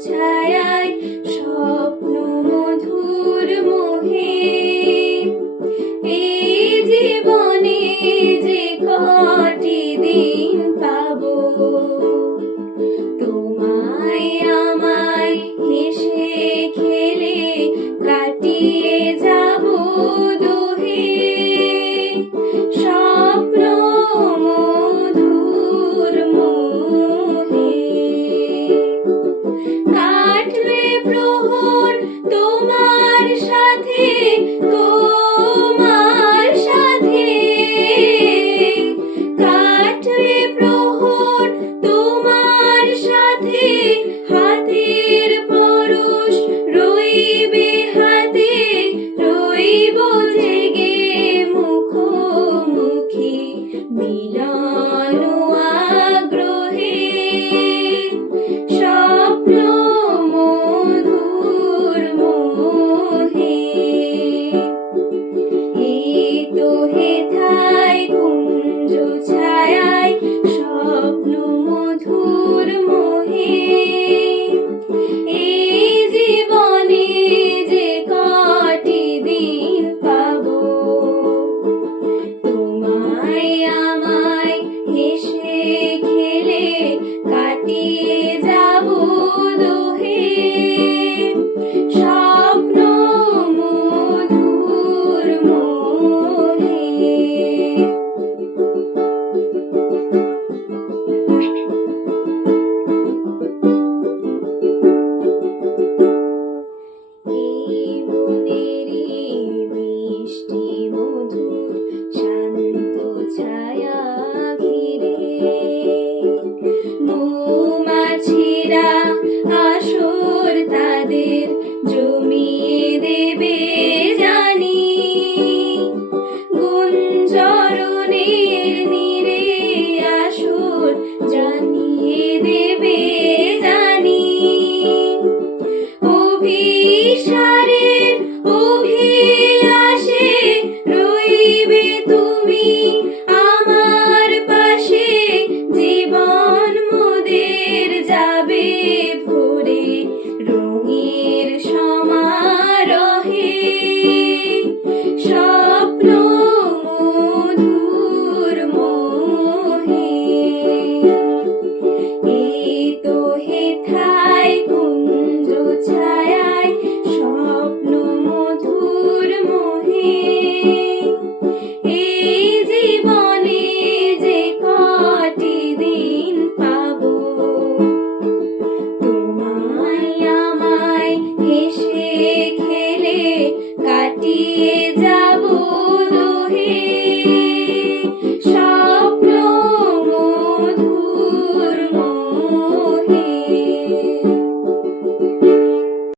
ছায়ায় স্বপ্ন মধুর এই জীবনে যে কটি দিন আসর তাদের জমিয়ে দে 爹。